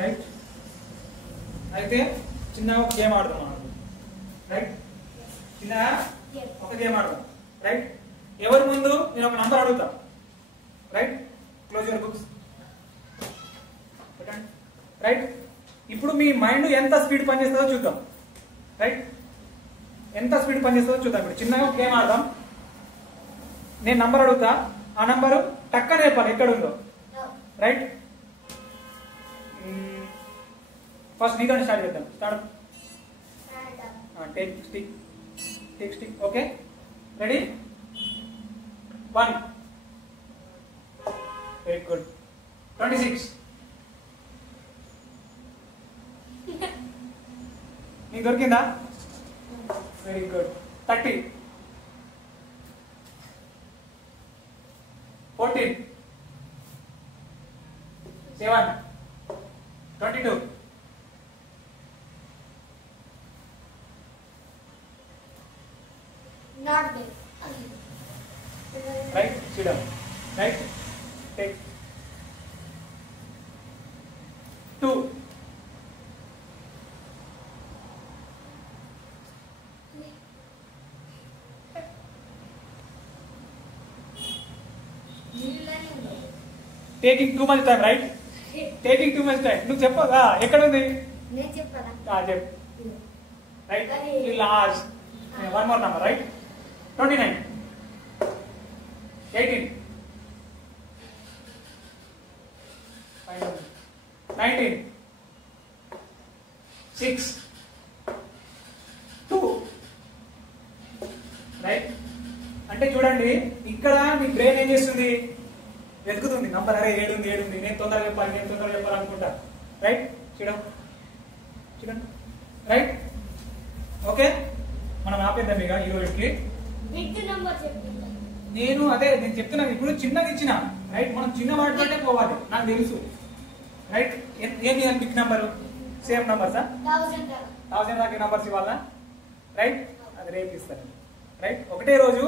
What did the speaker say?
Right. అయితే చిన్న ఒక గేమ్ ఆడదాం మనం, రైట్. చిన్న ఒక గేమ్ ఆడదాం, రైట్. ఎవరి ముందు నేను ఒక నంబర్ అడుగుతా, right. Close your books, right. ఇప్పుడు మీ మైండ్ ఎంత స్పీడ్ పనిచేస్తుందో చూద్దాం, రైట్. ఎంత స్పీడ్ పనిచేస్తుందో చూద్దాం. ఇప్పుడు చిన్నగా గేమ్ ఆడదాం. నేను నంబర్ అడుగుతా, ఆ నంబరు టక్కనే చెప్పాలి ఎక్కడ ఉందో, రైట్. ఫస్ట్ నీతో స్టార్ట్ చేద్దాం. Start. Take stick. Okay, ready. 1. Very good. 26. నీకు దొరికిందా? Very good. 30. 14. 7. 22. Not there. Right, sit down. Right, take 2. Taking too much time, right? Taking too much time. నువ్వు చెప్పగా ఎక్కడ ఉంది? నేను చెప్పాలా? చెప్పు. Right. Last. One more number, right? 29. 18. 19. 6. 2. Right. అంటే చూడండి, ఇక్కడ మీ బ్రెయిన్ ఏం చేస్తుంది? వెతుకుతుంది నంబర్. అరే 7 ఉంది, నేను తొందరగా చెప్పాలనుకుంటా, రైట్. చూడండి, రైట్. ఓకే, మనం ఆపేద్దాం ఇక ఈ రోజుకి. నేను చెప్తున్నాను ఇప్పుడు చిన్నగా ఇచ్చిన, రైట్. మనం చిన్న వాటితోనే పోవాలి, నాకు తెలుసు, రైట్. ఏమి big number? Same number sir, 1000 దాకా నంబర్స్ ఇవ్వాలా, రైట్. అది రేపు ఇస్తాను, రైట్. ఒకటే రోజు